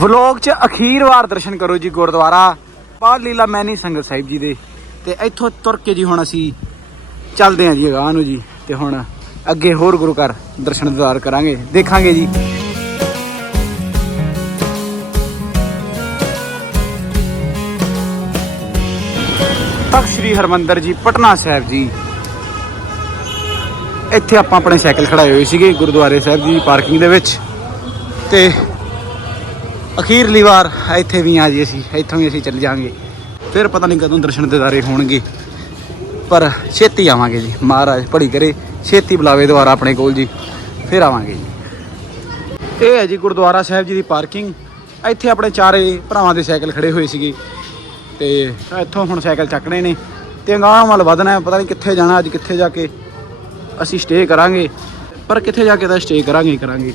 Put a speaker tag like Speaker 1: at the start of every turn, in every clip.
Speaker 1: Vlog 'ਚ ਅਖੀਰ ਵਾਰ ਦਰਸ਼ਨ ਕਰੋ ਜੀ ਗੁਰਦੁਆਰਾ ਬਾਲ ਲੀਲਾ ਮੈਨੀ ਸੰਗਤ ਸਾਹਿਬ ਜੀ ਦੇ। ਤੇ ਇੱਥੋਂ ਤੁਰ ਕੇ ਜੀ ਹੁਣ ਅਸੀਂ ਚੱਲਦੇ ਹਾਂ ਜੀ ਅਗਾਂਹ ਨੂੰ ਜੀ। ਤੇ ਹੁਣ ਅੱਗੇ ਹੋਰ ਗੁਰੂ ਘਰ ਦਰਸ਼ਨ ਦਿਦਾਰ ਕਰਾਂਗੇ। ਦੇਖਾਂਗੇ ਜੀ। ਤਖਤ ਸ੍ਰੀ ਹਰਮੰਦਰ ਜੀ, ਪਟਨਾ ਸਾਹਿਬ ਜੀ। ਇੱਥੇ ਆਪਾਂ ਆਪਣੇ ਸਾਈਕਲ ਖੜਾਏ ਹੋਏ ਸੀਗੇ ਗੁਰਦੁਆਰੇ ਸਾਹਿਬ ਜੀ ਪਾਰਕਿੰਗ ਦੇ ਵਿੱਚ। ਤੇ ਅਖੀਰਲੀ ਵਾਰ ਇੱਥੇ ਵੀ ਆ ਜੀ ਅਸੀਂ, ਇੱਥੋਂ ਵੀ ਅਸੀਂ ਚੱਲ ਜਾਾਂਗੇ ਫਿਰ ਪਤਾ ਨਹੀਂ ਕਦੋਂ ਦਰਸ਼ਨ ਦੇਦਾਰੇ ਹੋਣਗੇ। ਪਰ ਛੇਤੀ ਆਵਾਂਗੇ ਜੀ, ਮਹਾਰਾਜ ਭੜੀ ਕਰੇ, ਛੇਤੀ ਬੁਲਾਵੇ ਦੁਬਾਰਾ ਆਪਣੇ ਕੋਲ ਜੀ, ਫਿਰ ਆਵਾਂਗੇ ਜੀ। ਇਹ ਹੈ ਜੀ ਗੁਰਦੁਆਰਾ ਸਾਹਿਬ ਜੀ ਦੀ ਪਾਰਕਿੰਗ। ਇੱਥੇ ਆਪਣੇ ਚਾਰੇ ਭਰਾਵਾਂ ਦੇ ਸਾਈਕਲ ਖੜੇ ਹੋਏ ਸੀਗੇ। ਤੇ ਇੱਥੋਂ ਹੁਣ ਸਾਈਕਲ ਚੱਕਣੇ ਨੇ। ਤੇ ਅਗਾਂਹ ਵੱਲ ਵਧਣਾ ਪਤਾ ਨਹੀਂ ਕਿੱਥੇ ਜਾਣਾ, ਅੱਜ ਕਿੱਥੇ ਜਾ ਕੇ ਅਸੀਂ ਸਟੇ ਕਰਾਂਗੇ। ਪਰ ਕਿੱਥੇ ਜਾ ਕੇ ਤਾਂ ਸਟੇ ਕਰਾਂਗੇ ਹੀ ਕਰਾਂਗੇ।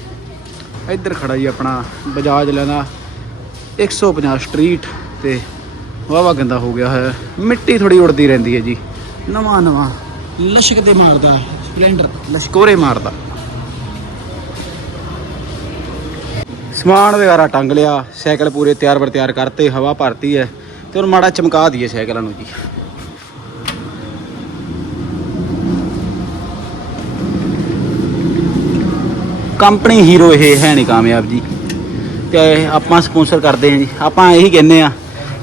Speaker 1: ਇੱਧਰ ਖੜਾ ਜੀ ਆਪਣਾ ਬਜਾਜ ਲੈਣਾ। 150 ਸਟਰੀਟ ਤੇ ਵਾਵਾ ਗੰਦਾ ਹੋ ਗਿਆ ਹੈ। ਮਿੱਟੀ ਥੋੜੀ ਉੜਦੀ ਰਹਿੰਦੀ ਹੈ ਜੀ। ਨਵਾਂ ਨਵਾਂ ਲਸ਼ਕ ਤੇ ਮਾਰਦਾ, ਸਪਲੈਂਡਰ ਲਸ਼ਕੋਰੇ ਮਾਰਦਾ। ਸਮਾਨ ਵਗੈਰਾ ਟੰਗ ਲਿਆ, ਸਾਈਕਲ ਪੂਰੇ ਤਿਆਰ ਬਰ ਤਿਆਰ ਕਰਤੇ, ਹਵਾ ਭਰਤੀ ਹੈ ਤੇ ਹੁਣ ਮਾੜਾ ਚਮਕਾ ਦਈਏ ਸਾਈਕਲਾਂ ਨੂੰ ਜੀ। ਕੰਪਨੀ ਹੀਰੋ ਇਹ ਹੈ ਨਹੀਂ ਕਾਮਯਾਬ ਜੀ। ਤੇ ਆਪਾਂ ਸਪਾਂਸਰ ਕਰਦੇ ਹਾਂ ਜੀ। ਆਪਾਂ ਇਹੀ ਕਹਿੰਦੇ ਆ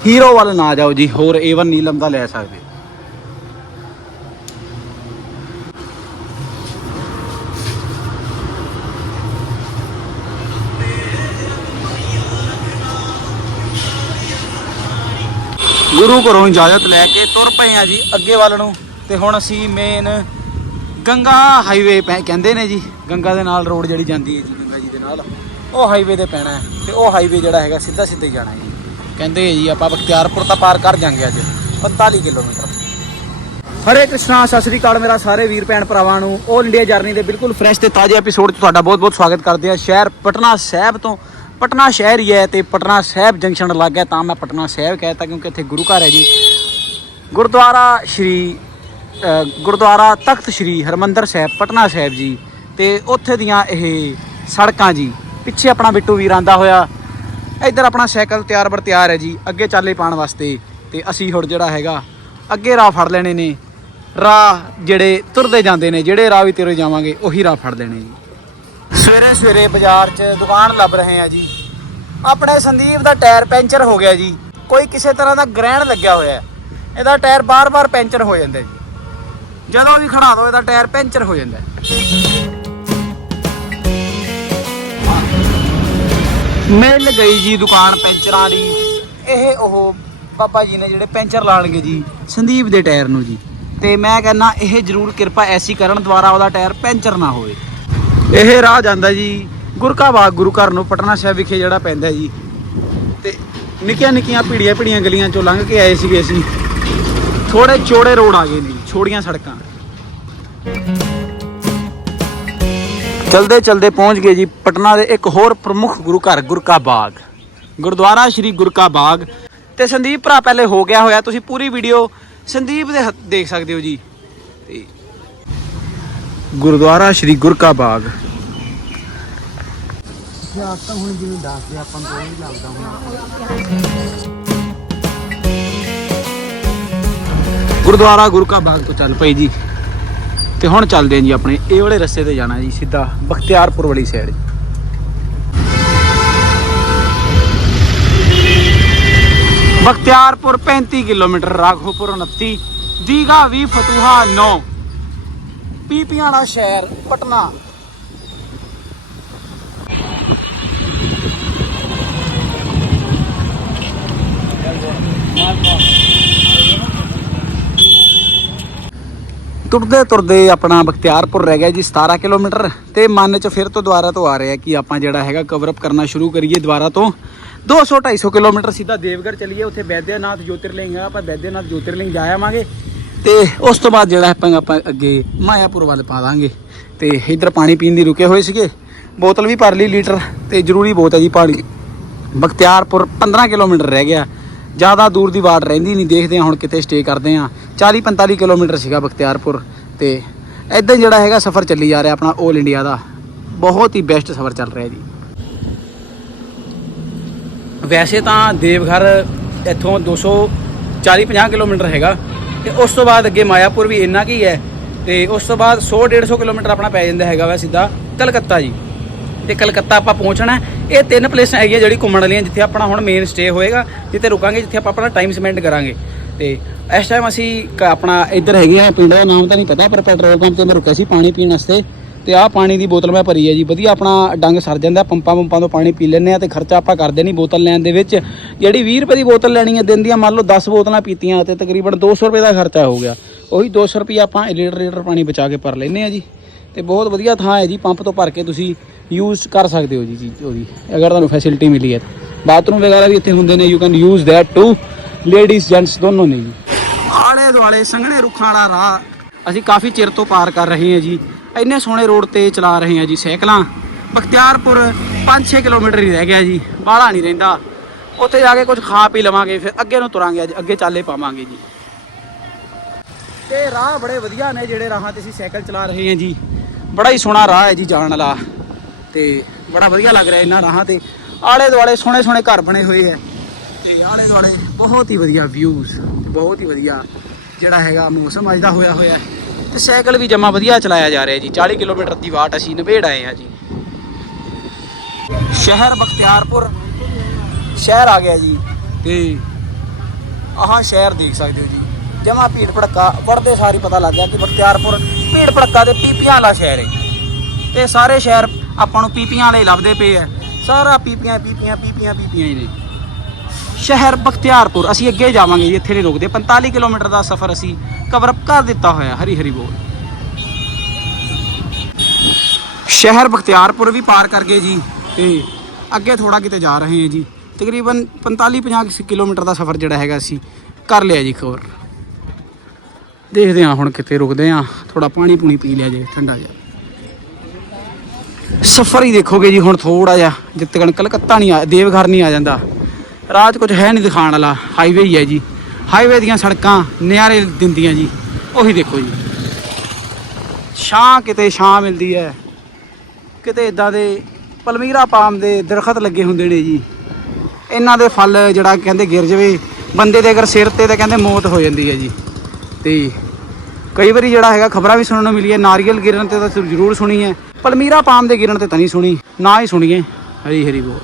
Speaker 1: ਹੀਰੋ ਵੱਲ ਨਾ ਜਾਓ ਜੀ, ਹੋਰ A1 ਨੀਲਮ ਦਾ ਲੈ ਸਕਦੇ। ਗੁਰੂ ਘਰੋਂ ਇਜਾਜ਼ਤ ਲੈ ਕੇ ਤੁਰ ਪਏ ਆ ਜੀ ਅੱਗੇ ਵੱਲ ਨੂੰ, ਤੇ ਹੁਣ ਅਸੀਂ ਮੇਨ ਗੰਗਾ ਹਾਈਵੇ ਕਹਿੰਦੇ ਨੇ ਜੀ, ਗੰਗਾ ਦੇ ਨਾਲ ਰੋਡ ਜਿਹੜੀ ਜਾਂਦੀ ਹੈ ਜੀ, ਗੰਗਾ ਜੀ ਦੇ ਨਾਲ। ਉਹ ਹਾਈਵੇ ਤੇ ਪੈਣਾ ਹੈ ਤੇ ਉਹ ਹਾਈਵੇ ਜਿਹੜਾ ਹੈਗਾ ਸਿੱਧਾ ਸਿੱਧਾ ਹੀ ਜਾਣਾ ਹੈ ਜੀ। ਕਹਿੰਦੇ ਜੀ, ਆਪਾਂ ਬਖਤਿਆਰਪੁਰ ਤਾਂ ਪਾਰ ਕਰ ਜਾਂਗੇ ਅੱਜ 45 ਕਿਲੋਮੀਟਰ। ਹਰੇ ਕ੍ਰਿਸ਼ਨਾ, ਸਤਿ ਸ੍ਰੀ ਅਕਾਲ ਮੇਰਾ ਸਾਰੇ ਵੀਰ ਭੈਣ ਭਰਾਵਾਂ ਨੂੰ। 올 ਇੰਡੀਆ ਜਰਨੀ ਦੇ ਬਿਲਕੁਲ ਫਰੈਸ਼ ਤੇ ਤਾਜ਼ੇ ਐਪੀਸੋਡ 'ਚ ਤੁਹਾਡਾ ਬਹੁਤ-ਬਹੁਤ ਸਵਾਗਤ ਕਰਦੇ ਆ ਸ਼ਹਿਰ ਪਟਨਾ ਸਾਹਿਬ ਤੋਂ। ਪਟਨਾ ਸ਼ਹਿਰ ਹੀ ਹੈ ਤੇ ਪਟਨਾ ਸਾਹਿਬ ਜੰਕਸ਼ਨ ਲੱਗ ਹੈ ਤਾਂ ਮੈਂ ਪਟਨਾ ਸਾਹਿਬ ਕਹਿਤਾ ਕਿਉਂਕਿ ਇੱਥੇ ਗੁਰੂ ਘਰ ਹੈ ਜੀ। ਗੁਰਦੁਆਰਾ ਸ਼੍ਰੀ ਗੁਰਦੁਆਰਾ ਤਖਤ ਸ਼੍ਰੀ ਹਰਮੰਦਰ ਸਾਹਿਬ, ਪਟਨਾ ਸਾਹਿਬ ਜੀ ਤੇ ਉੱਥੇ ਦੀਆਂ ਇਹ ਸੜਕਾਂ ਜੀ। ਪਿੱਛੇ ਆਪਣਾ ਬਿੱਟੂ ਵੀਰ ਆਂਦਾ ਹੋਇਆ। ਇੱਧਰ ਆਪਣਾ ਸਾਈਕਲ ਤਿਆਰ ਬਰ ਤਿਆਰ ਹੈ ਜੀ, ਅੱਗੇ ਚਾਲੇ ਪਾਣ ਵਾਸਤੇ। ਤੇ ਅਸੀਂ ਹੁਣ ਜਿਹੜਾ ਹੈਗਾ, ਅੱਗੇ ਰਾਹ ਫੜ ਲੈਣੇ ਨੇ। ਰਾਹ ਜਿਹੜੇ ਤੁਰਦੇ ਜਾਂਦੇ ਨੇ, ਜਿਹੜੇ ਰਾਹ ਵੀ ਤੁਰੇ ਜਾਵਾਂਗੇ, ਉਹੀ ਰਾਹ ਫੜ ਲੈਣੇ ਜੀ। ਸਵੇਰੇ ਸਵੇਰੇ ਬਾਜ਼ਾਰ 'ਚ ਦੁਕਾਨ ਲੱਭ ਰਹੇ ਆ ਜੀ। ਆਪਣੇ ਸੰਦੀਪ ਦਾ ਟਾਇਰ ਪੈਂਚਰ ਹੋ ਗਿਆ ਜੀ। ਕੋਈ ਕਿਸੇ ਤਰ੍ਹਾਂ ਦਾ ਗ੍ਰਹਿਣ ਲੱਗਿਆ ਹੋਇਆ ਇਹਦਾ ਟਾਇਰ ਬਾਰ-ਬਾਰ ਪੈਂਚਰ ਹੋ ਜਾਂਦਾ ਜੀ। ਜਦੋਂ ਵੀ ਖੜਾ ਦੋ, ਇਹਦਾ ਟਾਇਰ ਪੈਂਚਰ ਹੋ ਜਾਂਦਾ ਮਿਲ ਗਈ ਜੀ ਦੁਕਾਨ ਪੈਂਚਰਾਂ ਦੀ। ਇਹ ਉਹ ਬਾਬਾ ਜੀ ਨੇ ਜਿਹੜੇ ਪੈਂਚਰ ਲਾਣਗੇ ਜੀ ਸੰਦੀਪ ਦੇ ਟਾਇਰ ਨੂੰ ਜੀ। ਤੇ ਮੈਂ ਕਹਿੰਦਾ ਇਹ ਜ਼ਰੂਰ ਕਿਰਪਾ ਐਸੀ ਕਰਨ ਦੁਆਰਾ ਉਹਦਾ ਟਾਇਰ ਪੈਂਚਰ ਨਾ ਹੋਵੇ। ਇਹ ਰਾਹ ਜਾਂਦਾ ਜੀ ਗੁਰਕਾ ਬਾਗ ਗੁਰੂ ਘਰ ਨੂੰ ਪਟਨਾ ਸਾਹਿਬ ਵਿਖੇ ਜਿਹੜਾ ਪੈਂਦਾ ਜੀ। ਤੇ ਨਿੱਕੀਆਂ ਨਿੱਕੀਆਂ ਪੀੜੀਆਂ ਪੀੜੀਆਂ ਗਲੀਆਂ ਚੋਂ ਲੰਘ ਕੇ ਆਏ ਸੀਗੇ ਅਸੀਂ। ਥੋੜੇ ਚੌੜੇ ਰੋਡ ਆ ਗਏ ਨੇ ਜੀ, ਛੋੜੀਆਂ ਸੜਕਾਂ। ਚਲਦੇ ਚਲਦੇ ਪਹੁੰਚ ਗਏ ਜੀ ਪਟਨਾ ਦੇ ਇੱਕ ਹੋਰ ਪ੍ਰਮੁੱਖ ਗੁਰੂ ਘਰ ਗੁਰਕਾ ਬਾਗ। ਗੁਰਦੁਆਰਾ ਸ਼੍ਰੀ ਗੁਰਕਾ ਬਾਗ। ਤੇ ਸੰਦੀਪ ਭਰਾ ਪਹਿਲੇ ਹੋ ਗਿਆ ਹੋਇਆ, ਤੁਸੀਂ ਪੂਰੀ ਵੀਡੀਓ ਸੰਦੀਪ ਦੇ ਦੇਖ ਸਕਦੇ ਹੋ ਜੀ। ਗੁਰਦੁਆਰਾ ਸ਼੍ਰੀ ਗੁਰਕਾ ਬਾਗ। ਤਾਂ ਹੁਣ ਜਿਵੇਂ ਦੱਸਦੇ ਆਪਾਂ ਨੂੰ ਨਹੀਂ ਲੱਗਦਾ ਹੁਣ ਗੁਰਦੁਆਰਾ ਗੁਰਕਾ ਬਾਗ ਤੋਂ ਚੱਲ ਪਈ ਜੀ। ਤੇ ਹੁਣ ਚੱਲਦੇ ਹਾਂ ਜੀ ਆਪਣੇ ਇਹ ਵਾਲੇ ਰਸਤੇ ਤੇ ਜਾਣਾ ਜੀ, ਸਿੱਧਾ ਬਖਤਿਆਰਪੁਰ ਵਾਲੀ ਸਾਈਡ ਬਖਤਿਆਰਪੁਰ 35 ਕਿਲੋਮੀਟਰ, ਰਾਘੋਪੁਰ 29 ਦੀਗਾ 20 ਫਤੂਹਾ 9 ਪੀਪੀਆਂ ਵਾਲਾ ਸ਼ਹਿਰ, ਪਟਨਾ। ਤੁਰਦੇ ਤੁਰਦੇ ਆਪਣਾ ਬਖਤਿਆਰਪੁਰ ਰਹਿ ਗਿਆ ਜੀ 17 ਕਿਲੋਮੀਟਰ। ਤੇ ਮਨ ਚ ਫਿਰ ਤੋਂ ਦੁਬਾਰਾ ਤੋਂ ਆ ਰਿਹਾ ਕਿ ਆਪਾਂ ਜਿਹੜਾ ਹੈਗਾ ਕਵਰ ਅਪ ਕਰਨਾ ਸ਼ੁਰੂ ਕਰੀਏ ਦੁਬਾਰਾ ਤੋਂ। 200 250 ਕਿਲੋਮੀਟਰ ਸਿੱਧਾ ਦੇਵਗੜ ਚਲੀਏ, ਉੱਥੇ ਬੈਦਿਆਨਾਥ ਜੋਤਿਰਲਿੰਗ ਆ, ਆਪਾਂ ਬੈਦਿਆਨਾਥ ਜੋਤਿਰਲਿੰਗ ਜਾ ਆਵਾਂਗੇ। ਤੇ ਉਸ ਤੋਂ ਬਾਅਦ ਜਿਹੜਾ ਆਪਾਂ ਆਪਾਂ ਅੱਗੇ ਮਾਇਆਪੁਰ ਵੱਲ ਪਾ ਦਾਂਗੇ। ਤੇ ਇਧਰ ਪਾਣੀ ਪੀਣ ਦੀ ਰੁਕੇ ਹੋਏ ਸੀਗੇ। ਬੋਤਲ ਵੀ ਭਰ ਲਈ ਲੀਟਰ, ਤੇ ਜ਼ਰੂਰੀ ਬਹੁਤ ਹੈ ਜੀ ਪਾਣੀ। ਬਖਤਿਆਰਪੁਰ 15 ਕਿਲੋਮੀਟਰ ਰਹਿ ਗਿਆ। ਜ਼ਿਆਦਾ ਦੂਰ ਦੀ ਵਾਟ ਰਹਿੰਦੀ ਨਹੀਂ, ਦੇਖਦੇ ਹਾਂ ਹੁਣ ਕਿਤੇ ਸਟੇ ਕਰਦੇ ਹਾਂ। 40 45 ਕਿਲੋਮੀਟਰ ਸੀਗਾ ਬਖਤਿਆਰਪੁਰ ਤੇ ਇਦਾਂ ਜਿਹੜਾ ਹੈਗਾ ਸਫ਼ਰ ਚੱਲੀ ਜਾ ਰਿਹਾ ਆਪਣਾ 올 ਇੰਡੀਆ ਦਾ। ਬਹੁਤ ਹੀ ਬੈਸਟ ਸਫ਼ਰ ਚੱਲ ਰਿਹਾ ਜੀ। ਵੈਸੇ ਤਾਂ ਦੇਵਘਰ ਇੱਥੋਂ 240 50 ਕਿਲੋਮੀਟਰ ਹੈਗਾ ਤੇ ਉਸ ਤੋਂ ਬਾਅਦ ਅੱਗੇ ਮਾਇਆਪੁਰ ਵੀ ਇੰਨਾ ਕੀ ਹੈ ਤੇ ਉਸ ਤੋਂ ਬਾਅਦ 100 150 ਕਿਲੋਮੀਟਰ ਆਪਣਾ ਪੈ ਜਾਂਦਾ ਹੈਗਾ ਵਾ ਸਿੱਧਾ ਕਲਕੱਤਾ ਜੀ। ਤੇ ਕਲਕੱਤਾ ਆਪਾਂ ਪਹੁੰਚਣਾ ਇਹ ਤਿੰਨ ਪਲੇਸਾਂ ਹੈਗੀਆਂ ਜਿਹੜੀ ਘੁੰਮਣ ਵਾਲੀਆਂ, ਜਿੱਥੇ ਆਪਣਾ ਹੁਣ ਮੇਨ ਸਟੇ ਹੋਏਗਾ, ਜਿੱਥੇ ਰੁਕਾਂਗੇ, ਜਿੱਥੇ ਆਪਾਂ ਆਪਣਾ ਟਾਈਮ ਸਪੈਂਡ ਕਰਾਂਗੇ। ਤੇ ਇਸ ਟਾਈਮ ਅਸੀਂ ਕ- ਆਪਣਾ ਇੱਧਰ ਹੈਗੇ ਆ, ਪਿੰਡ ਦਾ ਨਾਮ ਤਾਂ ਨਹੀਂ ਪਤਾ, ਪਰ ਪੈਟਰੋਲ ਪੰਪ ਤੇ ਮੈਂ ਰੁਕਿਆ ਸੀ ਪਾਣੀ ਪੀਣ ਵਾਸਤੇ। ਤੇ ਆਹ ਪਾਣੀ ਦੀ ਬੋਤਲ ਮੈਂ ਭਰੀ ਹੈ ਜੀ। ਵਧੀਆ ਆਪਣਾ ਡੰਗ ਸਰ ਜਾਂਦਾ, ਪੰਪਾਂ ਪੰਪਾਂ ਤੋਂ ਪਾਣੀ ਪੀ ਲੈਂਦੇ ਆ ਤੇ ਖਰਚਾ ਆਪਾਂ ਕਰਦੇ ਨਹੀਂ ਬੋਤਲ ਲੈਣ ਦੇ ਵਿੱਚ। ਜਿਹੜੀ 20 ਰੁਪਏ ਦੀ ਬੋਤਲ ਲੈਣੀ ਹੈ ਦਿਨ ਦੀਆਂ, ਮੰਨ ਲਓ 10 ਬੋਤਲਾਂ ਪੀਤੀਆਂ ਤੇ ਤਕਰੀਬਨ 200 ਰੁਪਏ ਦਾ ਖਰਚਾ ਹੋ ਗਿਆ। ਉਹੀ 200 ਰੁਪਏ ਆਪਾਂ ਲੀਟਰ ਲੀਟਰ ਪਾਣੀ ਬਚਾ ਕੇ ਭਰ ਲੈਂਦੇ ਆ ਜੀ। ਤੇ ਬਹੁਤ ਵਧੀਆ ਥਾਂ ਹੈ ਜੀ, ਪੰਪ ਤੋਂ ਭਰ ਕੇ ਤੁਸੀਂ ਯੂਜ਼ ਕਰ ਸਕਦੇ ਹੋ ਜੀ ਚੀਜ਼ ਉਹਦੀ, ਅਗਰ ਤੁਹਾਨੂੰ ਫੈਸਿਲਿਟੀ ਮਿਲੀ ਹੈ ਬਾਥਰੂਮ ਵਗੈਰਾ ਵੀ ਇੱਥੇ ਹੁੰਦੇ ਨੇ you can use that to ladies gents ਦੋਨੋਂ ਨੇ ਜੀ। ਆਲੇ ਦੁਆਲੇ ਸੰਘਣੇ ਰੁੱਖਾਂ ਵਾਲਾ ਰਾਹ। ਅਸੀਂ ਕਾਫੀ ਚਿਰ ਤੋਂ ਪਾਰ ਕਰ ਰਹੇ ਹਾਂ ਜੀ। ਇੰਨੇ ਸੋਹਣੇ ਰੋਡ ਤੇ ਚਲਾ ਰਹੇ ਹਾਂ ਜੀ ਸਾਈਕਲਾਂ। ਬਖਤਿਆਰਪੁਰ 5-6 ਕਿਲੋਮੀਟਰ ਹੀ ਰਹਿ ਗਿਆ ਜੀ, ਬਾਹਲਾ ਨਹੀਂ ਰਹਿੰਦਾ। ਉੱਥੇ ਜਾ ਕੇ ਕੁਝ ਖਾ ਪੀ ਲਵਾਂਗੇ, ਫਿਰ ਅੱਗੇ ਨੂੰ ਤੁਰਾਂਗੇ, ਅੱਜ ਅੱਗੇ ਚਾਲੇ ਪਾਵਾਂਗੇ ਜੀ। ਤੇ ਰਾਹ ਬੜੇ ਵਧੀਆ ਨੇ, ਜਿਹੜੇ ਰਾਹਾਂ ਤੇ ਅਸੀਂ ਸਾਈਕਲ ਚਲਾ ਰਹੇ ਹਾਂ ਜੀ। ਬੜਾ ਹੀ ਸੋਹਣਾ ਰਾਹ ਹੈ ਜੀ ਜਾਣ ਵਾਲਾ ਤੇ ਬੜਾ ਵਧੀਆ ਲੱਗ ਰਿਹਾ ਇਹਨਾਂ ਰਾਹਾਂ ਤੇ। ਆਲੇ ਦੁਆਲੇ ਸੋਹਣੇ ਸੋਹਣੇ ਘਰ ਬਣੇ ਹੋਏ ਹੈ ਤੇ ਆਲੇ ਦੁਆਲੇ ਬਹੁਤ ਹੀ ਵਧੀਆ ਵਿਊਜ਼ ਬਹੁਤ ਹੀ ਵਧੀਆ ਜਿਹੜਾ ਹੈਗਾ ਮੌਸਮ ਅੱਜ ਦਾ ਹੋਇਆ ਹੋਇਆ ਹੈ। ਤੇ ਸਾਈਕਲ ਵੀ ਜਮਾ ਵਧੀਆ ਚਲਾਇਆ ਜਾ ਰਿਹਾ ਜੀ 40 ਕਿਲੋਮੀਟਰ ਦੀ ਵਾਟ ਅਸੀਂ ਨਿਬੇੜ ਆਏ ਹਾਂ ਜੀ। ਸ਼ਹਿਰ ਬਖਤਿਆਰਪੁਰ ਸ਼ਹਿਰ ਆ ਗਿਆ ਜੀ ਤੇ ਆਹ ਸ਼ਹਿਰ ਦੇਖ ਸਕਦੇ ਹੋ ਜੀ, ਜਮਾ ਭੀੜ ਭੜੱਕਾ, ਵੜਦੇ ਸਾਰੀ ਪਤਾ ਲੱਗ ਗਿਆ ਕਿ ਬਖਤਿਆਰਪੁਰ ਭੀੜ ਭੜੱਕਾ ਤੇ ਪੀਪੀਆਂ ਵਾਲਾ ਸ਼ਹਿਰ ਹੈ ਜੀ। ਤੇ ਸਾਰੇ ਸ਼ਹਿਰ ਆਪਾਂ ਨੂੰ ਪੀਪੀਆਂ ਵਾਲੇ ਲੱਭਦੇ ਪਏ ਆ। ਸਾਰਾ ਪੀਪੀਆਂ ਪੀਪੀਆਂ ਪੀਪੀਆਂ ਪੀਪੀਆਂ ਹੀ ਨੇ। ਸ਼ਹਿਰ ਬਖਤਿਆਰਪੁਰ, ਅਸੀਂ ਅੱਗੇ ਜਾਵਾਂਗੇ ਜੀ, ਇੱਥੇ ਨਹੀਂ ਰੁਕਦੇ। 45 ਕਿਲੋਮੀਟਰ ਦਾ ਸਫ਼ਰ ਅਸੀਂ ਕਵਰ ਅਪ ਕਰ ਦਿੱਤਾ ਹੋਇਆ ਹਰੀ ਹਰੀ ਬੋਲ। ਸ਼ਹਿਰ ਬਖਤਿਆਰਪੁਰ ਵੀ ਪਾਰ ਕਰ ਗਏ ਜੀ, ਤੇ ਅੱਗੇ ਥੋੜਾ ਕਿਤੇ ਜਾ ਰਹੇ ਹਾਂ ਜੀ। ਤਕਰੀਬਨ 45 50 ਕਿਲੋਮੀਟਰ ਦਾ ਸਫ਼ਰ ਜਿਹੜਾ ਹੈਗਾ ਅਸੀਂ ਕਰ ਲਿਆ ਜੀ ਕਵਰ ਦੇਖਦੇ ਹਾਂ ਹੁਣ ਕਿਤੇ ਰੁਕਦੇ ਹਾਂ। ਥੋੜਾ ਪਾਣੀ ਪੂਣੀ ਪੀ ਲਿਆ ਜੇ, ਠੰਡਾ ਜਿਹਾ। ਸਫ਼ਰ ਹੀ ਦੇਖੋਗੇ ਜੀ ਹੁਣ ਥੋੜਾ ਜਿਹਾ ਜਿੱਤ ਤੱਕ ਕਲਕੱਤਾ ਨਹੀਂ ਆ, ਦੇਵਘਰ ਨਹੀਂ ਆ ਜਾਂਦਾ। ਰਾਹ 'ਚ ਕੁਝ ਹੈ ਨਹੀਂ ਦਿਖਾਣ ਵਾਲਾ ਹਾਈਵੇ ਹੀ ਹੈ ਜੀ। ਹਾਈਵੇ ਦੀਆਂ ਸੜਕਾਂ ਨਿਆਰੇ ਦਿੰਦੀਆਂ ਜੀ, ਉਹੀ ਦੇਖੋ ਜੀ। ਛਾਂ ਕਿਤੇ ਛਾਂ ਮਿਲਦੀ ਹੈ। ਕਿਤੇ ਇਦਾਂ ਦੇ ਪਲਮੀਰਾ ਪਾਮ ਦੇ ਦਰਖਤ ਲੱਗੇ ਹੁੰਦੇ ਨੇ ਜੀ। ਇਹਨਾਂ ਦੇ ਫਲ ਜਿਹੜਾ ਕਹਿੰਦੇ ਗਿਰ ਜਵੇ, ਬੰਦੇ ਦੇ ਅਗਰ ਸਿਰ ਤੇ ਤਾਂ ਕਹਿੰਦੇ ਮੌਤ ਹੋ ਜਾਂਦੀ ਹੈ ਜੀ। ਤੇ ਕਈ ਵਾਰੀ ਜਿਹੜਾ ਹੈਗਾ ਖਬਰਾਂ ਵੀ ਸੁਣਨ ਨੂੰ ਮਿਲੀ ਹੈ ਨਾਰੀਅਲ ਗਿਰਨ ਤੇ ਤਾਂ ਜ਼ਰੂਰ ਸੁਣੀ ਹੈ ਪਲਮੀਰਾ ਪਾਮ ਦੇ ਗਿਰਨ ਤੇ ਤਾਂ ਨਹੀਂ ਸੁਣੀ, ਨਾ ਹੀ ਸੁਣੀਏ ਹਰੀ ਹਰੀ ਬੋਲ।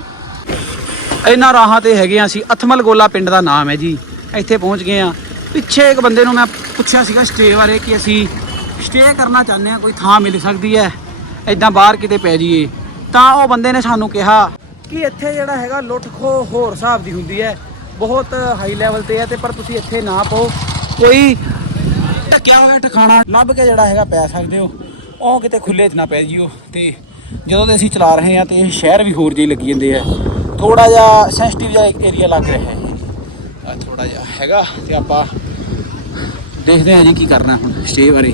Speaker 1: ਇਹਨਾਂ ਰਾਹਾਂ ਤੇ ਹੈਗੇ ਆ ਅਸੀਂ, ਅਥਮਲ ਗੋਲਾ ਪਿੰਡ ਦਾ ਨਾਮ ਹੈ ਜੀ। ਇੱਥੇ ਪਹੁੰਚ ਗਏ ਆ ਪਿੱਛੇ ਇੱਕ ਬੰਦੇ ਨੂੰ ਮੈਂ ਪੁੱਛਿਆ ਸੀਗਾ ਸਟੇ ਬਾਰੇ ਕਿ ਅਸੀਂ ਸਟੇ ਕਰਨਾ ਚਾਹੁੰਦੇ ਆ ਕੋਈ ਥਾਂ ਮਿਲ ਸਕਦੀ ਹੈ? ਐਦਾਂ ਬਾਹਰ ਕਿਤੇ ਪੈ ਜਾਈਏ। ਤਾਂ ਉਹ ਬੰਦੇ ਨੇ ਸਾਨੂੰ ਕਿਹਾ ਕਿ ਇੱਥੇ ਜਿਹੜਾ ਹੈਗਾ ਲੁੱਟ ਖੋ ਹੋਰ ਹਿਸਾਬ ਦੀ ਹੁੰਦੀ ਹੈ। ਬਹੁਤ ਹਾਈ ਲੈਵਲ ਤੇ ਹੈ ਤੇ ਪਰ ਤੁਸੀਂ ਇੱਥੇ ਨਾ ਪਾਓ। ਕੋਈ ਢੱਕਿਆ ਹੋਇਆ ਟਿਕਾਣਾ ਲੱਭ ਕੇ ਜਿਹੜਾ ਹੈਗਾ ਪੈ ਸਕਦੇ ਹੋ। ਉਹ ਕਿਤੇ ਖੁੱਲੇ 'ਚ ਨਾ ਪੈ ਜਿਓ ਤੇ ਜਦੋਂ ਦੇ ਅਸੀਂ ਚਲਾ ਰਹੇ ਹਾਂ ਤੇ ਇਹ ਸ਼ਹਿਰ ਵੀ ਹੋਰ ਜਿਹੇ ਲੱਗੀ ਜਾਂਦੇ ਆ। ਥੋੜਾ ਜਿਹਾ ਸੈਂਸਿਟਿਵ ਜਿਹਾ ਏਰੀਆ ਲੱਗ ਰਿਹਾ ਹੈ। ਆ ਥੋੜਾ ਜਿਹਾ ਹੈਗਾ ਤੇ ਆਪਾਂ ਦੇਖਦੇ ਹਾਂ ਜੀ ਕੀ ਕਰਨਾ ਹੁਣ ਸਟੇ ਬਾਰੇ।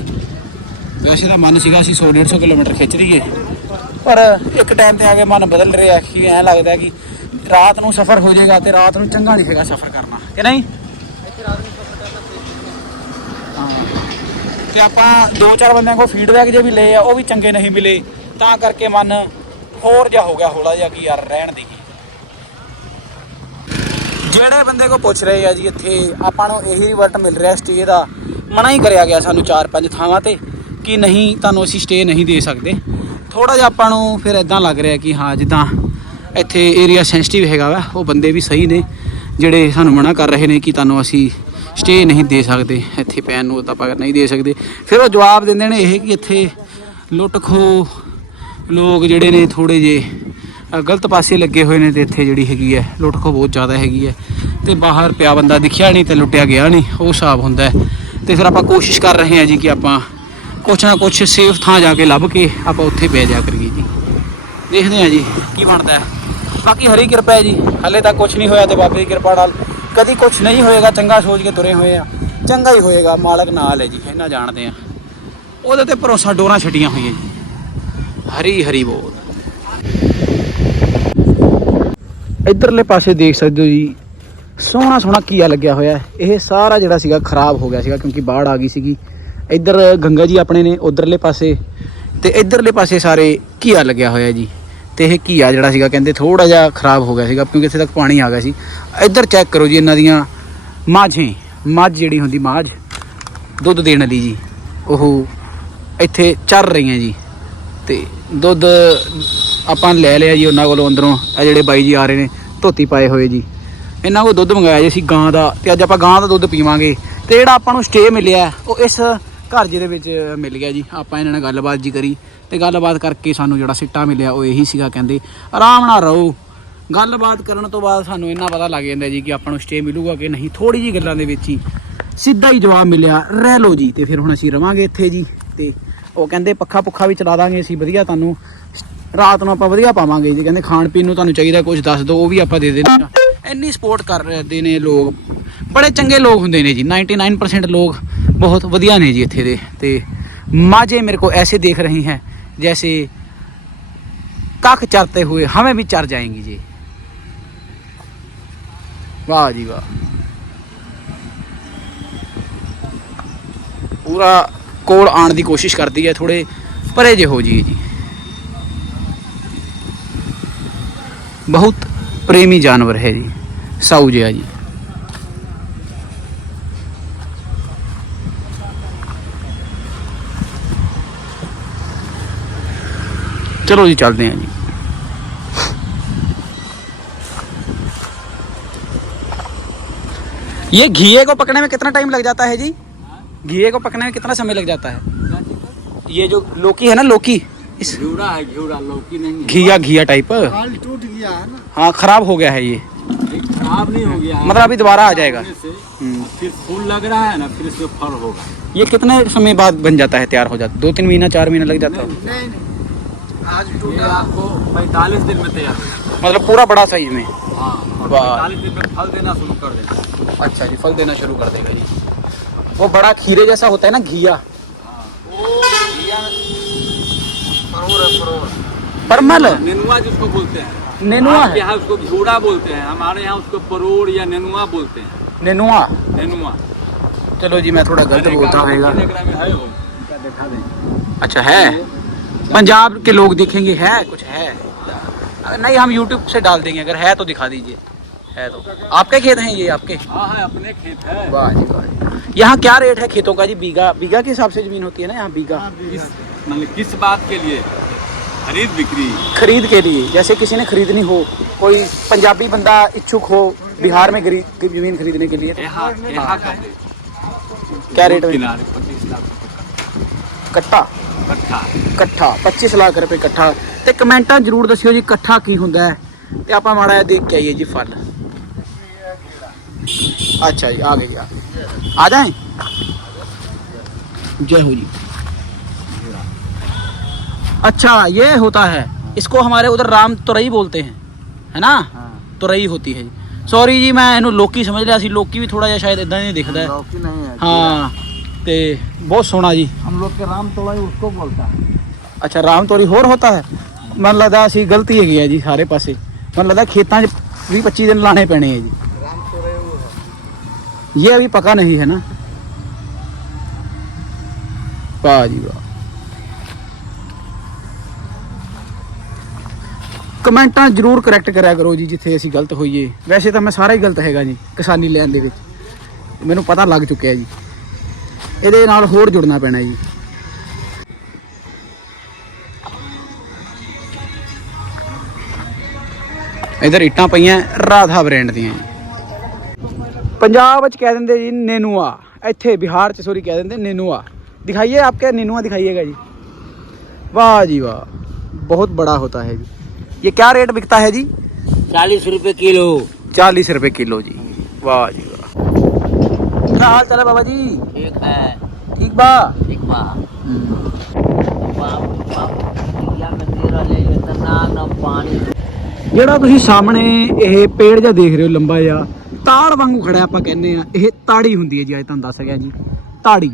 Speaker 1: ਵੈਸੇ ਤਾਂ ਮਨ ਸੀਗਾ ਅਸੀਂ 100 150 ਕਿਲੋਮੀਟਰ ਖਿੱਚ ਲਈਏ। ਪਰ ਇੱਕ ਟਾਈਮ ਤੇ ਆ ਕੇ ਮਨ ਬਦਲ ਰਿਹਾ ਕਿ ਐਂ ਲੱਗਦਾ ਕਿ ਰਾਤ ਨੂੰ ਸਫ਼ਰ ਹੋ ਜਾਏਗਾ ਤੇ ਰਾਤ ਨੂੰ ਚੰਗਾ ਨਹੀਂ ਹੈਗਾ ਸਫ਼ਰ ਕਰਨਾ। ਕਿ ਨਹੀਂ? ਹਾਂ। ਤੇ ਆਪਾਂ ਦੋ ਚਾਰ ਬੰਦਿਆਂ ਕੋਲ ਫੀਡਬੈਕ ਜੇ ਵੀ ਲਏ ਆ, ਉਹ ਵੀ ਚੰਗੇ ਨਹੀਂ ਮਿਲੇ, ਤਾਂ ਕਰਕੇ ਮਨ ਹੋਰ ਜਿਹਾ ਹੋ ਗਿਆ ਹੌਲਾ ਜਿਹਾ ਕਿ ਯਾਰ ਰਹਿਣ ਦੀ ਜਿਹੜੇ ਬੰਦੇ ਕੋ ਪੁੱਛ ਰਹੇ ਆ ਜੀ ਇੱਥੇ, ਆਪਾਂ ਨੂੰ ਇਹੀ ਰਿਵਰਟ ਮਿਲ ਰਿਹਾ ਸਟੇ ਦਾ। ਮਨਾ ਹੀ ਕਰਿਆ ਗਿਆ ਸਾਨੂੰ ਚਾਰ ਪੰਜ ਥਾਵਾਂ ਤੇ ਕਿ ਨਹੀਂ, ਤੁਹਾਨੂੰ ਅਸੀਂ ਸਟੇ ਨਹੀਂ ਦੇ ਸਕਦੇ। ਥੋੜਾ ਜਿਹਾ ਆਪਾਂ ਨੂੰ ਫਿਰ ਇਦਾਂ ਲੱਗ ਰਿਹਾ ਕਿ ਹਾਂ, ਜਿੱਦਾਂ ਇੱਥੇ ਏਰੀਆ ਸੈਂਸਿਟਿਵ ਹੈਗਾ ਵਾ, ਉਹ ਬੰਦੇ ਵੀ ਸਹੀ ਨੇ, ਜਿਹੜੇ ਸਾਨੂੰ ਮਨਾ ਕਰ ਰਹੇ ਨੇ ਕਿ ਤੁਹਾਨੂੰ ਅਸੀਂ ਸਟੇ ਨਹੀਂ ਦੇ ਸਕਦੇ, ਇੱਥੇ ਪੈਣ ਨੂੰ ਤਾਂ ਆਪਾਂ ਨਹੀਂ ਦੇ ਸਕਦੇ। ਫਿਰ ਉਹ ਜਵਾਬ ਦਿੰਦੇ ਨੇ ਇਹ ਕਿ ਇੱਥੇ ਲੁੱਟ ਖੋ ਲੋਕ ਜਿਹੜੇ ਨੇ ਥੋੜੇ ਜੇ ਗਲਤ ਪਾਸੇ ਲੱਗੇ ਹੋਏ ਨੇ ਤੇ ਇੱਥੇ ਜਿਹੜੀ ਹੈਗੀ ਹੈ ਲੁੱਟ ਖੋ ਬਹੁਤ ਜ਼ਿਆਦਾ ਹੈਗੀ ਹੈ। ਤੇ ਬਾਹਰ ਪਿਆ ਬੰਦਾ ਦਿਖਿਆ ਨਹੀਂ ਤੇ ਲੁੱਟਿਆ ਗਿਆ ਨਹੀਂ, ਉਹ ਹਿਸਾਬ ਹੁੰਦਾ ਹੈ। ਤੇ ਫਿਰ ਆਪਾਂ ਕੋਸ਼ਿਸ਼ ਕਰ ਰਹੇ ਹਾਂ ਜੀ ਕਿ ਆਪਾਂ ਕੁਛ ਨਾ ਕੁਛ ਸੇਫ ਥਾਂ ਜਾ ਕੇ ਲੱਭ ਕੇ ਆਪਾਂ ਉੱਥੇ ਪੈ ਜਾ ਕਰੀਏ ਜੀ। ਦੇਖਦੇ ਹਾਂ ਜੀ, ਕੀ ਬਣਦਾ ਹੈ। ਬਾਕੀ ਹਰੀ ਕਿਰਪਾ ਹੈ ਜੀ, ਹਲੇ ਤੱਕ ਕੁਝ ਨਹੀਂ ਹੋਇਆ ਤੇ ਬਾਬੇ ਦੀ ਕਿਰਪਾ ਨਾਲ ਕਦੀ ਕੁਝ ਨਹੀਂ ਹੋਏਗਾ, ਚੰਗਾ ਸੋਚ ਕੇ ਤੁਰੇ ਹੋਏ ਆ। ਚੰਗਾ ਹੀ ਹੋਏਗਾ, ਮਾਲਕ ਨਾਲ ਹੈ ਜੀ ਇਹਨਾਂ ਜਾਣਦੇ ਆ। ਉਹਦੇ ਤੇ ਭਰੋਸਾ ਡੋਰਾਂ ਛੱਡੀਆਂ ਹੋਈਆਂ ਜੀ। ਹਰੀ ਹਰੀ ਬੋਲ। ਇਧਰਲੇ ਪਾਸੇ ਦੇਖ ਸਕਦੇ ਹੋ ਜੀ, ਸੋਹਣਾ ਸੋਹਣਾ ਕੀਆ ਲੱਗਿਆ ਹੋਇਆ ਇਹ ਸਾਰਾ ਜਿਹੜਾ ਸੀਗਾ ਖਰਾਬ ਹੋ ਗਿਆ ਸੀਗਾ, ਕਿਉਂਕਿ ਬਾੜ ਆ ਗਈ ਸੀਗੀ। ਇੱਧਰ ਗੰਗਾ ਜੀ ਆਪਣੇ ਨੇ ਉਧਰਲੇ ਪਾਸੇ, ਤੇ ਇਧਰਲੇ ਪਾਸੇ ਸਾਰੇ ਕੀਆ ਲੱਗਿਆ ਹੋਇਆ ਜੀ। ਤੇ ਇਹ ਘੀਆ ਜਿਹੜਾ ਸੀਗਾ ਕਹਿੰਦੇ ਥੋੜਾ ਜਿਹਾ ਖਰਾਬ ਹੋ ਗਿਆ ਸੀਗਾ, ਕਿਉਂਕਿ ਇੱਥੇ ਤੱਕ ਪਾਣੀ ਆ ਗਿਆ ਸੀ। ਇੱਧਰ ਚੈੱਕ ਕਰੋ ਜੀ ਇਹਨਾਂ ਦੀਆਂ ਮਾਝੇ, ਮੱਝ ਜਿਹੜੀ ਹੁੰਦੀ ਮਾਝ, ਦੁੱਧ ਦੇਣ ਵਾਲੀ ਜੀ, ਉਹ ਇੱਥੇ ਚੱਲ ਰਹੀਆਂ ਜੀ। ਤੇ ਦੁੱਧ ਆਪਾਂ ਲੈ ਲਿਆ ਜੀ ਉਹਨਾਂ ਕੋਲੋਂ ਅੰਦਰੋਂ ਆ ਜਿਹੜੇ ਬਾਈ ਜੀ ਆ ਰਹੇ ਨੇ, ਧੋਤੀ ਪਾਏ ਹੋਏ ਜੀ। ਇਹਨਾਂ ਕੋਲ ਦੁੱਧ ਮੰਗਾਇਆ ਜੀ ਅਸੀਂ ਗਾਂ ਦਾ, ਤੇ ਅੱਜ ਆਪਾਂ ਗਾਂ ਦਾ ਦੁੱਧ ਪੀਵਾਂਗੇ। ਤੇ ਜਿਹੜਾ ਆਪਾਂ ਨੂੰ ਸਟੇ ਮਿਲਿਆ, ਉਹ ਇਸ ਘਰ ਜਿਹਦੇ ਵਿੱਚ ਮਿਲ ਗਿਆ ਜੀ, ਆਪਾਂ ਇਹਨਾਂ ਨਾਲ ਗੱਲਬਾਤ ਜੀ ਕਰੀ ਤੇ ਗੱਲਬਾਤ ਕਰਕੇ ਸਾਨੂੰ ਜਿਹੜਾ ਸਿੱਟਾ ਮਿਲਿਆ ਉਹ ਇਹੀ ਸੀਗਾ ਕਹਿੰਦੇ, ਆਰਾਮ ਨਾਲ ਰਹੋ। ਗੱਲਬਾਤ ਕਰਨ ਤੋਂ ਬਾਅਦ ਸਾਨੂੰ ਇੰਨਾ ਪਤਾ ਲੱਗ ਜਾਂਦਾ ਜੀ ਕਿ ਆਪਾਂ ਨੂੰ ਸਟੇ ਮਿਲੂਗਾ ਕਿ ਨਹੀਂ ਥੋੜੀ ਜੀ ਗੱਲਾਂ ਦੇ ਵਿੱਚ ਹੀ ਸਿੱਧਾ ਹੀ ਜਵਾਬ ਮਿਲਿਆ, ਰਹਿ ਲਓ ਜੀ। ਤੇ ਫਿਰ ਹੁਣ ਅਸੀਂ ਰਵਾਂਗੇ ਇੱਥੇ ਜੀ ਤੇ ਉਹ ਕਹਿੰਦੇ, ਪੱਖਾ ਪੁੱਖਾ ਵੀ ਚਲਾ ਦਾਂਗੇ ਅਸੀਂ, ਵਧੀਆ ਤੁਹਾਨੂੰ, ਰਾਤ ਨੂੰ ਆਪਾਂ ਵਧੀਆ ਪਾਵਾਂਗੇ ਜੀ। ਕਹਿੰਦੇ, ਖਾਣ ਪੀਣ ਨੂੰ ਤੁਹਾਨੂੰ ਚਾਹੀਦਾ ਕੁਝ ਦੱਸ ਦਿਓ, ਉਹ ਵੀ ਆਪਾਂ ਦੇ ਦੇਣਾ ਇੰਨੀ ਸਪੋਰਟ ਕਰਦੇ ਨੇ ਲੋਕ, ਬੜੇ ਚੰਗੇ ਲੋਕ ਹੁੰਦੇ ਨੇ ਜੀ 99% ਲੋਕ ਬਹੁਤ ਵਧੀਆ ਨੇ ਜੀ ਇੱਥੇ ਦੇ ਤੇ ਮਾਝੇ ਮੇਰੇ को ऐसे देख रही हैं जैसे कख चरते हुए हमें भी चर जाएंगी जी वाह जी वाह ਪੂਰਾ ਕੋਲ ਆਉਣ ਦੀ ਕੋਸ਼ਿਸ਼ ਕਰਦੀ ਹੈ ਥੋੜੇ ਪਰੇ ਜੇ ਹੋ ਜੀ ਜੀ ਬਹੁਤ ਪ੍ਰੇਮੀ ਜਾਨਵਰ ਹੈ ਜੀ ਸਾਊ ਜਿਹਾ ਜੀ ਚਲੋ ਜੀ ਚੱਲਦੇ ਹਾਂ ਜੀ ये घिए को पकने में कितना टाइम लग जाता है जी घिए को पकने में कितना समय लग जाता है ये जो लौकी है ना लौकी इस
Speaker 2: घिउरा है घिउरा लौकी नहीं है
Speaker 1: घिया घिया टाइप
Speaker 2: फल टूट गया है ना
Speaker 1: हाँ खराब हो गया है ये
Speaker 2: ये खराब नहीं हो गया है।
Speaker 1: मतलब अभी दोबारा आ जाएगा
Speaker 2: होने से
Speaker 1: हम्म।
Speaker 2: फिर फूल लग रहा है ना फिर इसमें फल होगा
Speaker 1: ये कितने समय बाद बन जाता है तैयार हो जाता है दो तीन महीना चार महीना लग जाता है
Speaker 2: नहीं नहीं आज ये आपको पैंतालीस दिन में तैयार हो
Speaker 1: मतलब पूरा बड़ा साइज़ में?
Speaker 2: हाँ पैंतालीस दिन में फल देना शुरू कर देगा।
Speaker 1: अच्छा जी फल देना शुरू कर देगा जी। वो बड़ा खीरे जैसा होता है ना घिया। परमल?
Speaker 2: नेनुआ जिसको बोलते हैं।
Speaker 1: नेनुआ है।
Speaker 2: यहाँ उसको घिउरा बोलते हैं हमारे यहाँ उसको परोड़ या नेनुआ बोलते हैं।
Speaker 1: नेनुआ?
Speaker 2: नेनुआ।
Speaker 1: चलो जी मैं थोड़ा गलत बोलता
Speaker 2: है।
Speaker 1: अच्छा है। पंजाब के लोग दिखेंगे है कुछ है। अगर नहीं हम यूट्यूब से डाल देंगे अगर है तो दिखा दीजिए। है तो। आपके खेत हैं ये आपके?
Speaker 2: हाँ है अपने खेत है।
Speaker 1: वाह जी वाह यहाँ क्या रेट है खेतों का जी? बीघा बीघा के हिसाब से ज़मीन होती है ना यहाँ बीघा?
Speaker 2: किस मतलब किस बात के लिए? खरीद बिक्री।
Speaker 1: खरीद के लिए जैसे किसी ने खरीदनी हो कोई पंजाबी बंदा इच्छुक हो बिहार में ज़मीन खरीदने के लिए। क्या रेट है? कट्टा?
Speaker 2: कट्ठा
Speaker 1: ਇਕੱਠਾ 25 ਲੱਖ ਰੁਪਏ ਇਕੱਠਾ ਤੇ ਕਮੈਂਟਾਂ ਜਰੂਰ ਦੱਸਿਓ ਜੀ ਇਕੱਠਾ ਕੀ ਹੁੰਦਾ ਹੈ ਤੇ ਆਪਾਂ ਮਾੜਾ ਜਿਹਾ ਦੇਖ ਕੇ ਆਈਏ ਜੀ ਫਲ अच्छा जी आ गए आ गए आ जाए जय हो जी अच्छा ये होता है इसको हमारे उधर राम तुरई बोलते हैं है ना
Speaker 2: हाँ
Speaker 1: ਤੁਰਈ ਹੋਤੀ ਹੈ ਜੀ ਸੌਰੀ ਜੀ ਮੈਂ ਇਹਨੂੰ ਲੋਕੀ ਸਮਝ ਲਿਆ ਸੀ ਲੋਕੀ ਵੀ ਥੋੜਾ ਜਿਹਾ ਸ਼ਾਇਦ ਇਦਾਂ ਹੀ ਦਿਖਦਾ ਹੈ
Speaker 2: लौकी नहीं है
Speaker 1: ਹਾਂ ਤੇ ਬਹੁਤ ਸੋਹਣਾ ਜੀ
Speaker 2: हम लोग के राम तोड़ाई उसको बोलता है
Speaker 1: ਅੱਛਾ ਰਾਮ ਤੋਰੀ ਹੋਰ ਹੁੰਦਾ ਹੈ ਮਨ ਲੱਗਦਾ ਅਸੀਂ ਗਲਤੀ ਹੈਗੀ ਆ ਜੀ ਸਾਰੇ ਪਾਸੇ ਮਨ ਲੱਗਦਾ ਖੇਤਾਂ 'ਚ 20 25 ਦਿਨ ਲਾਣੇ ਪੈਣੇ ਆ ਜੀ
Speaker 2: राम तोड़ाई वो है
Speaker 1: ये अभी पका नहीं है ना वाह जी वाह ਕਮੈਂਟਾਂ ਜਰੂਰ ਕਰੈਕਟ ਕਰਿਆ ਕਰੋ ਜੀ ਜਿੱਥੇ ਅਸੀਂ ਗਲਤ ਹੋਈਏ ਵੈਸੇ ਤਾਂ ਮੈਂ ਸਾਰਾ ਹੀ ਗਲਤ ਹੈਗਾ ਜੀ ਕਿਸਾਨੀ ਲੈਣ ਦੇ ਵਿੱਚ ਮੈਨੂੰ ਪਤਾ ਲੱਗ ਚੁੱਕਿਆ ਜੀ ਇਹਦੇ ਨਾਲ ਹੋਰ ਜੁੜਨਾ ਪੈਣਾ ਜੀ ਇਧਰ ਇੱਟਾਂ ਪਈਆਂ ਰਾਧਾ ਬ੍ਰਾਂਡ ਦੀਆਂ ਜੀ ਪੰਜਾਬ ਵਿੱਚ ਕਹਿ ਦਿੰਦੇ ਜੀ ਨੇਨੂਆ ਇੱਥੇ ਬਿਹਾਰ ਚ ਸੋਰੀ ਕਹਿ ਦਿੰਦੇ ਨੇਨੂਆ ਦਿਖਾਈਏ ਆਪਕੇ ਨੇਨੂਆ दिखाइएगा जी वाह जी वाह बहुत बड़ा होता है जी ये क्या रेट बिकता है जी
Speaker 3: चालीस रुपए किलो
Speaker 1: चालीस रुपए किलो जी वाह जी वाह क्या हाल चाल है बाबा जी
Speaker 3: ठीक है
Speaker 1: ठीक बा
Speaker 3: ठीक बा बाप बाप इंडिया में तेरह ले लेता ना ना पानी
Speaker 1: ਜਿਹੜਾ ਤੁਸੀਂ ਸਾਹਮਣੇ ਇਹ ਪੇੜ ਜਿਹਾ ਦੇਖ ਰਹੇ ਹੋ ਲੰਬਾ ਜਿਹਾ ਤਾੜ ਵਾਂਗੂ ਖੜਾ ਆਪਾਂ ਕਹਿੰਦੇ ਆ ਇਹ ਤਾੜੀ ਹੁੰਦੀ ਹੈ ਜੀ ਅੱਜ ਤੁਹਾਨੂੰ ਦੱਸ ਗਿਆ ਜੀ ਤਾੜੀ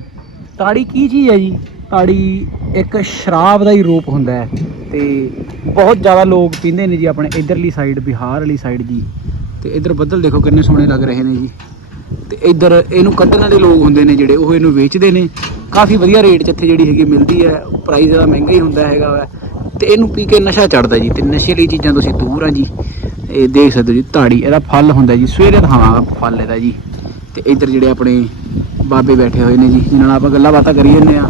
Speaker 1: ਤਾੜੀ ਕੀ ਚੀਜ਼ ਹੈ ਜੀ ਤਾੜੀ ਇੱਕ ਸ਼ਰਾਬ ਦਾ ਹੀ ਰੂਪ ਹੁੰਦਾ ਹੈ ਤੇ ਬਹੁਤ ਜ਼ਿਆਦਾ ਲੋਕ ਪੀਂਦੇ ਨੇ ਜੀ ਆਪਣੇ ਇਧਰਲੀ ਸਾਈਡ ਬਿਹਾਰ ਵਾਲੀ ਸਾਈਡ ਜੀ ਤੇ ਇਧਰ ਬੱਦਲ ਦੇਖੋ ਕਿੰਨੇ ਸੋਹਣੇ ਲੱਗ ਰਹੇ ਨੇ ਜੀ ਤੇ ਇੱਧਰ ਇਹਨੂੰ ਕੱਢਣ ਵਾਲੇ ਲੋਕ ਹੁੰਦੇ ਨੇ ਜਿਹੜੇ, ਉਹ ਇਹਨੂੰ ਵੇਚਦੇ ਨੇ। ਕਾਫੀ ਵਧੀਆ ਰੇਟ 'ਚ ਇੱਥੇ ਜਿਹੜੀ ਹੈਗੀ ਮਿਲਦੀ ਹੈ। ਪ੍ਰਾਈਸ ਜ਼ਿਆਦਾ ਮਹਿੰਗਾ ਹੀ ਹੁੰਦਾ ਹੈਗਾ ਵਾ। ਤੇ ਇਹਨੂੰ ਪੀ ਕੇ ਨਸ਼ਾ ਚੜਦਾ ਜੀ। ਤੇ ਨਸ਼ੇ ਲਈ ਚੀਜ਼ਾਂ ਤੁਸੀਂ ਦੂਰ ਆ ਜੀ। ਇਹ ਦੇਖ ਸਕਦੇ ਹੋ ਜੀ, ਧਾੜੀ, ਇਹਦਾ ਫਲ ਹੁੰਦਾ ਜੀ। ਸਵੇਰੇ ਦਿਖਾਵਾਂਗਾ ਫਲ ਇਹਦਾ ਜੀ। ਤੇ ਇੱਧਰ ਜਿਹੜੇ ਆਪਣੇ ਬਾਬੇ ਬੈਠੇ ਹੋਏ ਨੇ ਜੀ, ਜਿਨ੍ਹਾਂ ਨਾਲ ਆਪਾਂ ਗੱਲਾਂ ਬਾਤਾਂ ਕਰੀ ਜਾਂਦੇ ਆ।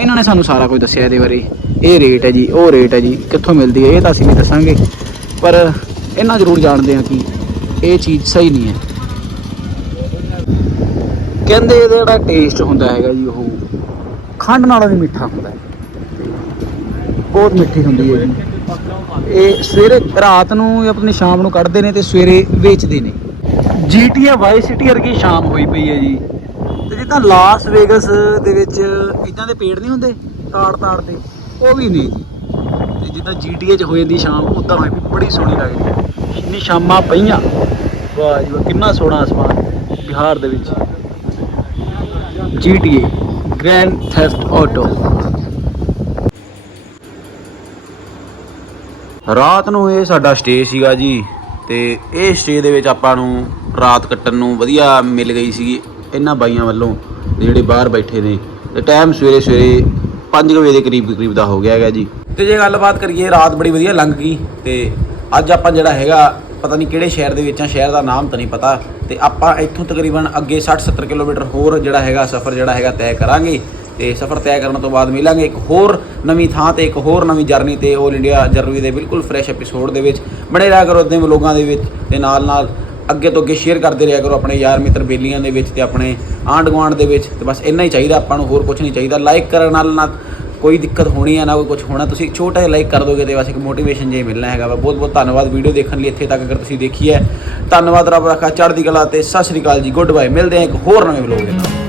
Speaker 1: ਇਹਨਾਂ ਨੇ ਸਾਨੂੰ ਸਾਰਾ ਕੁਝ ਦੱਸਿਆ ਇਹਦੇ ਬਾਰੇ। ਇਹ ਰੇਟ ਹੈ ਜੀ, ਉਹ ਰੇਟ ਹੈ ਜੀ। ਕਿੱਥੋਂ ਮਿਲਦੀ ਹੈ, ਇਹ ਤਾਂ ਅਸੀਂ ਨਹੀਂ ਦੱਸਾਂਗੇ। ਪਰ ਇਹਨਾਂ ਜ਼ਰੂਰ ਜਾਣਦੇ ਆ ਕਿ ਇਹ ਚੀਜ਼ ਸਹੀ ਨਹੀਂ ਹੈ। ਕਹਿੰਦੇ ਇਹਦਾ ਜਿਹੜਾ ਟੇਸਟ ਹੁੰਦਾ ਹੈਗਾ ਜੀ ਉਹ ਖੰਡ ਨਾਲੋਂ ਵੀ ਮਿੱਠਾ ਹੁੰਦਾ ਹੈ। ਬਹੁਤ ਮਿੱਠੀ ਹੁੰਦੀ ਹੈ ਜੀ। ਇਹ ਸਵੇਰੇ ਰਾਤ ਨੂੰ ਆਪਣੀ ਸ਼ਾਮ ਨੂੰ ਕੱਢਦੇ ਨੇ ਤੇ ਸਵੇਰੇ ਵੇਚਦੇ ਨੇ। GTA ਵਾਈ ਸਿਟੀ ਵਰਗੀ ਸ਼ਾਮ ਹੋਈ ਪਈ ਹੈ ਜੀ। ਤੇ ਜਿੱਦਾਂ ਲਾਸ ਵੇਗਸ ਦੇ ਵਿੱਚ ਇਦਾਂ ਦੇ ਪੇੜ ਨਹੀਂ ਹੁੰਦੇ ਤਾੜ ਤਾੜ ਤੇ ਉਹ ਵੀ ਨਹੀਂ ਜੀ। ਤੇ ਜਿੱਦਾਂ GTA 'ਚ ਹੋ ਜਾਂਦੀ ਸ਼ਾਮ, ਉਦਾਂ ਹੋਈ ਪਈ, ਬੜੀ ਸੋਹਣੀ ਲੱਗਦੀ ਹੈ। ਇੰਨੀ ਸ਼ਾਮਾਂ ਪਈਆਂ। ਵਾਹ ਜੀ ਵਾਹ, ਕਿੰਨਾ ਸੋਹਣਾ ਅਸਮਾਨ ਬਿਹਾਰ ਦੇ ਵਿੱਚ। GTA ਗ੍ਰੈਂਡ ਥੈਫਟ ਆਟੋ ਰਾਤ ਨੂੰ ਇਹ ਸਾਡਾ ਸਟੇ ਸੀਗਾ ਜੀ ਤੇ ਇਹ ਸਟੇ ਦੇ ਵਿੱਚ ਆਪਾਂ ਨੂੰ ਰਾਤ ਕੱਟਣ ਨੂੰ ਵਧੀਆ ਮਿਲ ਗਈ ਸੀਗੀ ਇਹਨਾਂ ਬਾਈਆਂ ਵੱਲੋਂ ਜਿਹੜੇ ਬਾਹਰ ਬੈਠੇ ਨੇ। ਤੇ ਟਾਈਮ ਸਵੇਰੇ ਸਵੇਰੇ 5 ਵਜੇ ਦੇ ਕਰੀਬ ਕਰੀਬ ਦਾ ਹੋ ਗਿਆ ਹੈਗਾ ਜੀ। ਤੇ ਜੇ ਗੱਲਬਾਤ ਕਰੀਏ ਰਾਤ ਬੜੀ ਵਧੀਆ ਲੰਘ ਗਈ ਤੇ ਅੱਜ ਆਪਾਂ ਜਿਹੜਾ ਹੈਗਾ ਪਤਾ ਨਹੀਂ ਕਿਹੜੇ ਸ਼ਹਿਰ ਦੇ ਵਿੱਚ ਆ, ਸ਼ਹਿਰ ਦਾ ਨਾਮ ਤਾਂ ਨਹੀਂ ਪਤਾ। ਤੇ ਆਪਾਂ ਇੱਥੋਂ ਤਕਰੀਬਨ ਅੱਗੇ 60-70 ਕਿਲੋਮੀਟਰ ਹੋਰ ਜਿਹੜਾ ਹੈਗਾ ਸਫ਼ਰ ਜਿਹੜਾ ਹੈਗਾ ਤੈਅ ਕਰਾਂਗੇ ਤੇ ਸਫ਼ਰ ਤੈਅ ਕਰਨ ਤੋਂ ਬਾਅਦ ਮਿਲਾਂਗੇ ਇੱਕ ਹੋਰ ਨਵੀਂ ਥਾਂ ਤੇ, ਇੱਕ ਹੋਰ ਨਵੀਂ ਜਰਨੀ ਤੇ 올 ਇੰਡੀਆ ਜਰਨੀ ਦੇ ਬਿਲਕੁਲ ਫਰੈਸ਼ ਐਪੀਸੋਡ ਦੇ ਵਿੱਚ। ਬਣੇ ਰਿਹਾ ਕਰੋ ਇਦਾਂ ਵਲੋਗਾਂ ਦੇ ਵਿੱਚ ਤੇ ਨਾਲ ਨਾਲ ਅੱਗੇ ਤੋਂ ਅੱਗੇ ਸ਼ੇਅਰ ਕਰਦੇ ਰਿਹਾ ਕਰੋ ਆਪਣੇ ਯਾਰ ਮਿੱਤਰ ਬੇਲੀਆਂ ਦੇ ਵਿੱਚ ਤੇ ਆਪਣੇ ਆਂਢ ਗੁਆਂਢ ਦੇ ਵਿੱਚ। ਤੇ ਬਸ ਇੰਨਾ ਹੀ ਚਾਹੀਦਾ, ਆਪਾਂ ਨੂੰ ਹੋਰ ਕੁਝ ਨਹੀਂ ਚਾਹੀਦਾ। ਲਾਈਕ ਕਰਨ ਨਾਲ ਨਾਲ ਕੋਈ ਦਿੱਕਤ ਹੋਣੀ ਹੈ ਨਾ ਕੋਈ ਕੁਝ ਹੋਣਾ, ਤੁਸੀਂ ਇੱਕ ਛੋਟਾ ਜਿਹਾ ਲਾਈਕ ਕਰ ਦੋਗੇ ਤੇ ਬਸ ਇੱਕ ਮੋਟੀਵੇਸ਼ਨ ਜੇ ਮਿਲਣਾ ਹੈਗਾ ਵਾ। ਬਹੁਤ ਬਹੁਤ ਧੰਨਵਾਦ ਵੀਡੀਓ ਦੇਖਣ ਲਈ ਇੱਥੇ ਤੱਕ ਅਗਰ ਤੁਸੀਂ ਦੇਖੀ ਹੈ। ਧੰਨਵਾਦ ਰੱਬ ਰੱਖਾ ਚੜ੍ਹਦੀ ਕਲਾ ਤੇ ਸਤਿ ਸ਼੍ਰੀ ਅਕਾਲ ਜੀ, ਗੁੱਡ ਬਾਏ, ਮਿਲਦੇ ਹਾਂ ਇੱਕ ਹੋਰ ਨਵੇਂ ਵਲੋਗ ਦੇ ਨਾਲ।